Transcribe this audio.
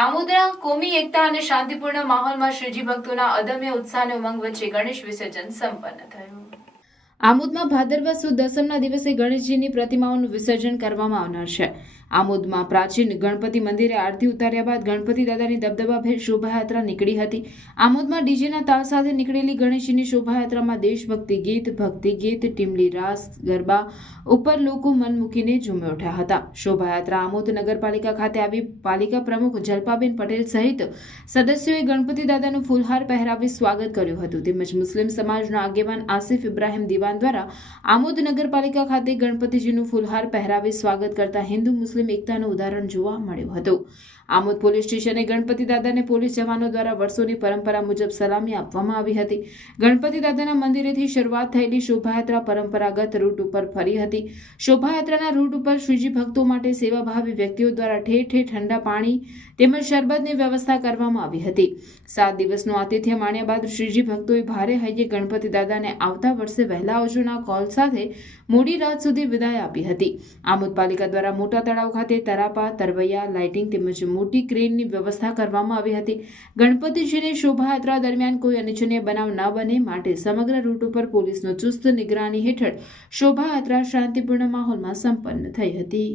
આમોદના કોમી એકતા અને શાંતિપૂર્ણ માહોલમાં શ્રીજી ભક્તોના અદમ્ય ઉત્સાહ અને ઉમંગ વચ્ચે ગણેશ વિસર્જન સંપન્ન થયું। આમોદમાં ભાદરવા સુદ દસમના દિવસે ગણેશજીની પ્રતિમાઓનું વિસર્જન કરવામાં આવનાર છે। આમોદમાં પ્રાચીન ગણપતિ મંદિરે આરતી ઉતાર્યા બાદ ગણપતિ દાદાની દબદબાભેર શોભાયાત્રા નીકળી હતી। આમોદમાં ડીજેના તાલ સાથે નીકળેલી ગણેશજીની શોભાયાત્રામાં દેશભક્તિ ગીત, ભક્તિ ગીત, ટીમલી રાસ, ગરબા ઉપર લોકો મન મૂકીને ઝૂમી ઉઠ્યા હતા। શોભાયાત્રા આમોદ નગરપાલિકા ખાતે આવી પાલિકા પ્રમુખ જલપાબેન પટેલ સહિત સદસ્યોએ ગણપતિ દાદાનું ફૂલહાર પહેરાવી સ્વાગત કર્યું હતું। તેમજ મુસ્લિમ સમાજના આગેવાન આસિફ ઇબ્રાહિમ દિવાન દ્વારા આમોદ નગરપાલિકા ખાતે ગણપતિજીનું ફૂલહાર પહેરાવી સ્વાગત કરતા હિન્દુ મુસ્લિમ એકતાનું ઉદાહરણ જોવા મળ્યું હતું। આમોદ પોલીસ સ્ટેશને ગણપતિ દાદાને પોલીસ જવાનો દ્વારા વર્ષોની પરંપરા મુજબ સલામી આપવામાં આવી હતી। ગણપતિ દાદાના મંદિરેથી શરૂઆત થયેલી શોભાયાત્રા પરંપરાગત રૂટ ઉપર ફરી હતી। શોભાયાત્રાના રૂટ ઉપર શ્રીજી ભક્તો માટે સેવાભાવી વ્યક્તિઓ દ્વારા ઠેર ઠેર ઠંડા પાણી તેમજ શરબતની વ્યવસ્થા કરવામાં આવી હતી। 7 દિવસનું આતિથ્ય માણ્યા બાદ શ્રીજી ભક્તોએ ભારે હૈયે ગણપતિ દાદાને આવતા વર્ષે વહેલા આવજોના કોલ સાથે મોડી રાત સુધી વિદાય આપી હતી। આમોદ પાલિકા દ્વારા મોટા તળાવ ખાતે તરાપા, તરવૈયા, લાઇટિંગ તેમજ મોટી ક્રેનની વ્યવસ્થા કરવામાં આવી હતી। ગણપતિજીની શોભાયાત્રા દરમિયાન કોઈ અનિચ્છનીય બનાવ ન બને માટે સમગ્ર રૂટ ઉપર પોલીસનો ચુસ્ત નિગરાની હેઠળ શોભાયાત્રા શાંતિપૂર્ણ માહોલમાં સંપન્ન થઈ હતી।